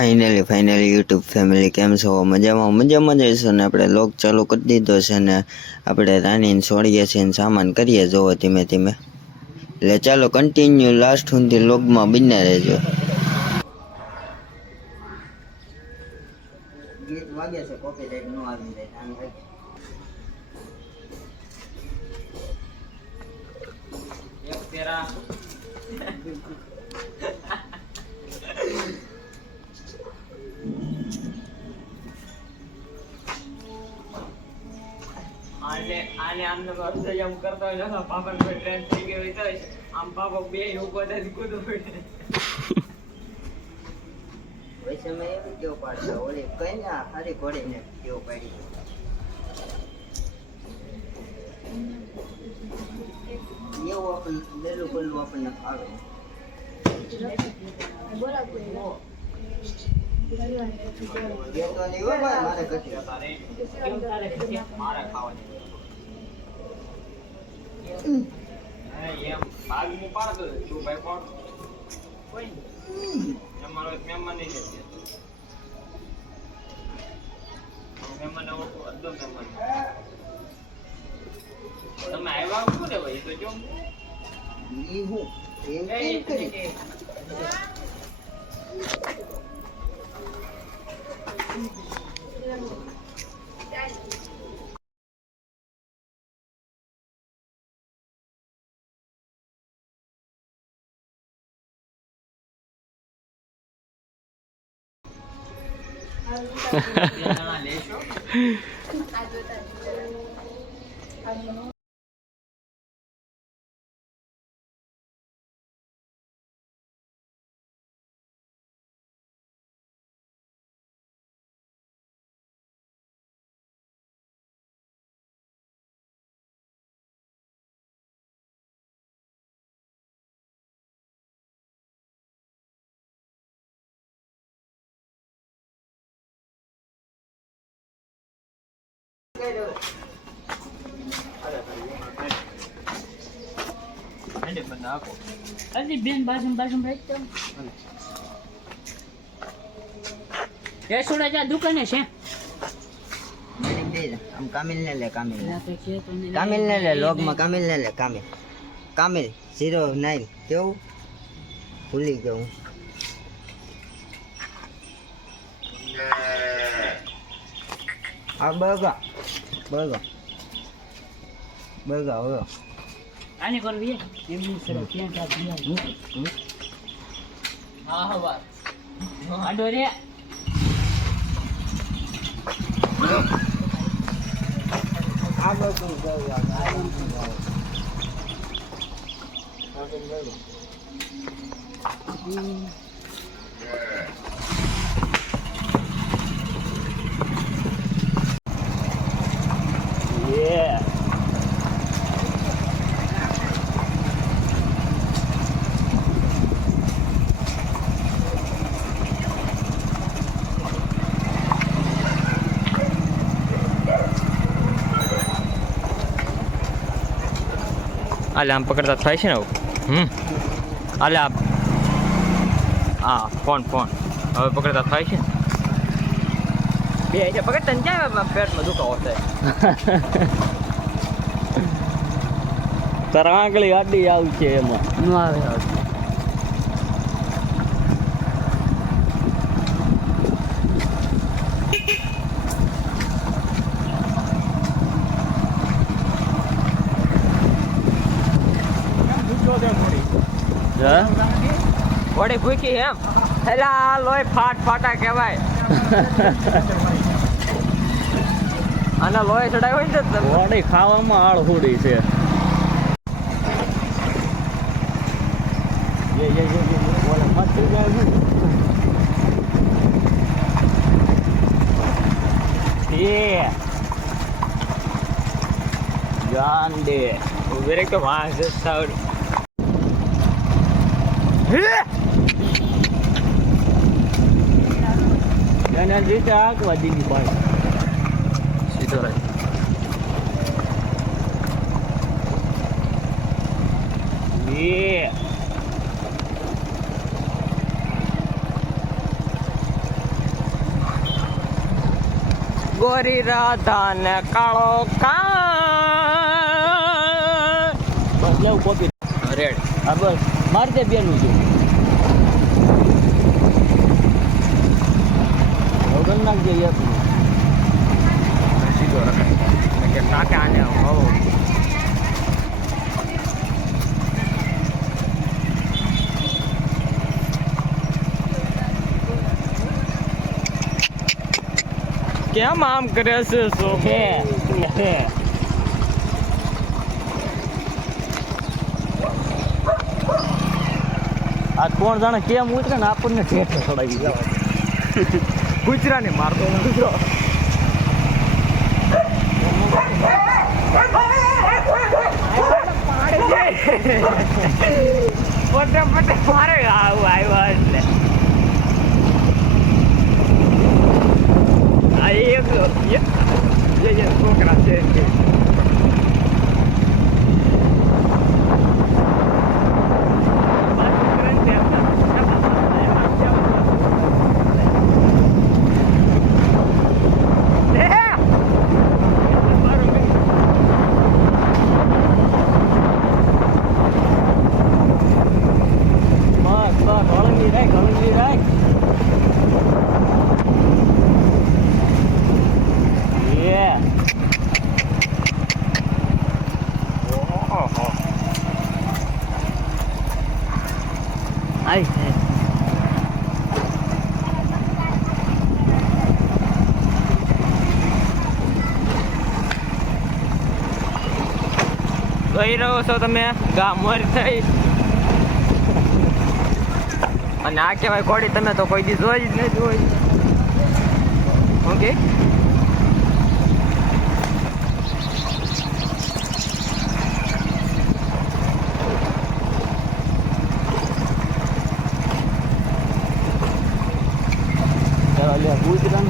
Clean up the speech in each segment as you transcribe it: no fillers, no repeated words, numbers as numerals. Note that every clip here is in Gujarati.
ફાઇનલી યુટ્યુબ ફેમિલી કેમ છો? મજામાં જ હશો ને? આપણે લોક ચાલુ કરી દીધો છે ને આપણે રાણીને છોડીએ છીએ ને સામાન કરીએ જોવો ધીમે ધીમે. એટલે ચાલો કન્ટિન્યુ લાસ્ટ સુધી લોગમાં બન્યા રહેજો. ગીત વાગે છે, કોપીરાઇટ નો આવી જાય. એક તેરા આને આમને અર્ધ એમ કરતો હોય ને પાપા કોઈ ટ્રેન થઈ ગયો હોય તો આમ પાપા બે ઉભો થાય કૂદવું પડે. વૈસે મેં એવી કેવું પાડતા ઓલી કઈ ના હારી ઘોડીને કેવું પાડી એવું આપણને લેલું પેલું આપણને ફાવે. મારે ઘટી મારે ખાવાની એમ ભાગ હું પાડતો તું ભાઈ કોણ કોઈ અમારો મહેમાન નહીં છે. મહેમાન અડધો મહેમાન તમે આવ્યા શું ને ભાઈ તો જો હું એમ કરી બેન બાજુ જા દુકાને છે. આમ કામિલ ને લે કામિલ ને લે લોગમાં કામિલ ને લે કામિલ 09 કેવું ભૂલી ગયું. આ બગા હવે આને કરવી એમની સર ત્યાં કા દિયા હા હા વાત આડો રે આ બધું ગયું આલે આમ પકડતા થાય છે ને આલે હા ફોન હવે પકડતા થાય છે બે અહીંયા પકડતા ને જાય પેટમાં દુખાવો થાય. તારા આંગળી આડી આવશે એમાં ન આવે વડે ભૂકી એમ એલા લોહી ફાટા કહેવાય. આના લોહી ચડાવ્યો હોય ને વડી ખાવામાં આળ હુડી છે. જાન દે ઉભેરે તો વાંસ સાવડ એના રીતે આગવા દીધી પાડી સીધો રહે. ગોરી રાધા ને કાળો કા બસ લેવું કોપી રેડ હા બસ મારી દે બેનું છું વગર નાખજે એક સીધો રખાય કે નાકે આને હવો કેમ આમ કરે છે હે હે આ કોણ જાણે કેમ ઉતરે ને આપણને ઠેઠ ચડાવી જવા ગુજરાને મારતો ગુજરા પોતે પોતે મારે આવું આવ્યો એટલે આ એક જે છોકરા છે જોઈ રહ્યો છો તમે ગામર થઈ અને આ કહેવાય ઘોડી તમે તો કોઈ દી જોઈ જ નહીં જોઈ ઓકે લે ગુજરાન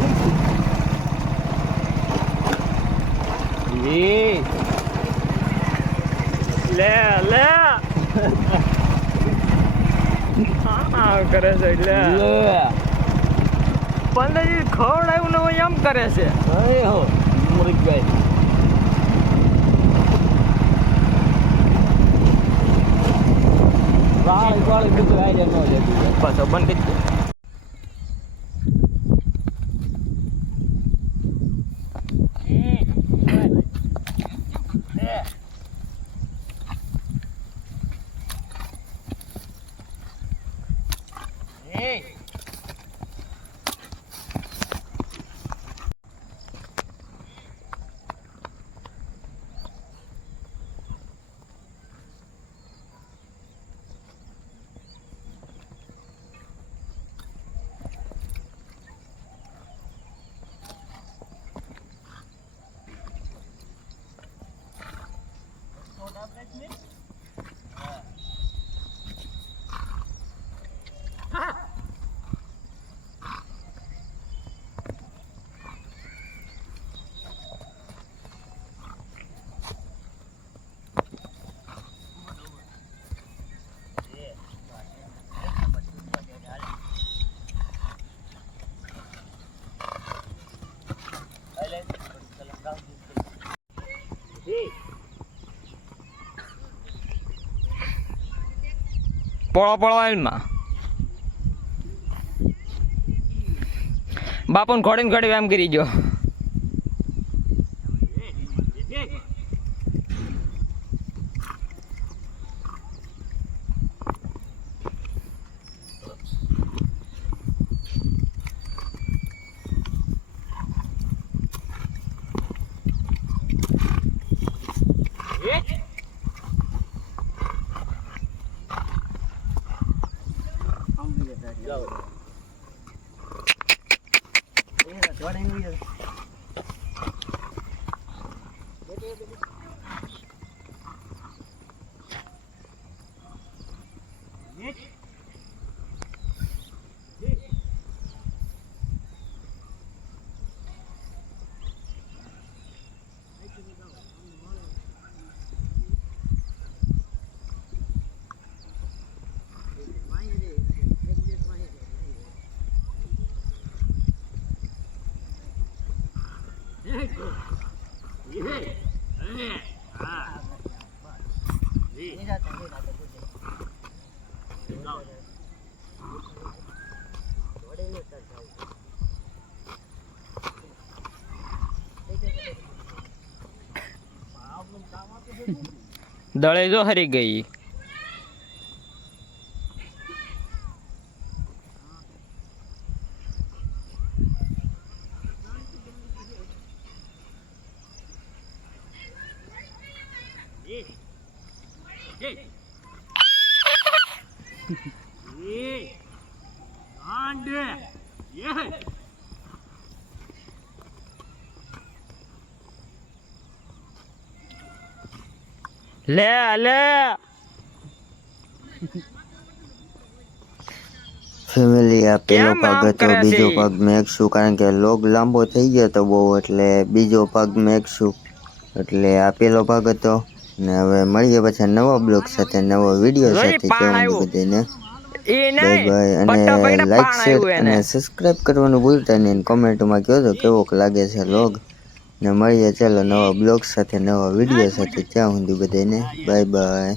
એ લે લે હા કરે છે એટલે લે પંદરજી ખવડાવ્યું ને હોય એમ કરે છે અરે હો મરી ગઈ વાળી વાળી બધું આઈડિયા ન લેતું બસ બંધ કરી દે પોળો પોળો આઈલમાં બાપુને ઘોડીને ઘડી એમ કરી ગયો દળે જો હરી ગઈ. લે લે ફેમિલી આ પેલો કેમ ભાગ આમ હતો, કરે બીજો છે? ભાગ મેકશું કારણ કે લોગ લાંબો થઈ ગયો તો બહુ, એટલે બીજો ભાગ મેકશું. એટલે આ પેલો ભાગ હતો ને હવે મળીએ પછી નવા બ્લોગ સાથે, નવા વિડીયો જોઈ સાથે. પાણ જય હિન્દ આવ્યું. બધાને, એ બાય નહીં બાય. અને પટ્ટા પકડે લાઈક પાણ શેર આવ્યું અને એને. સબસ્ક્રાઇબ કરવાનું ભૂલતા નહીં. કોમેન્ટમાં કહો તો કેવો લાગે છે લોગ. ને મળીએ ચાલો નવા બ્લોગ સાથે, નવા વિડીયો સાથે. ત્યાં સુધી બધાને બાય બાય.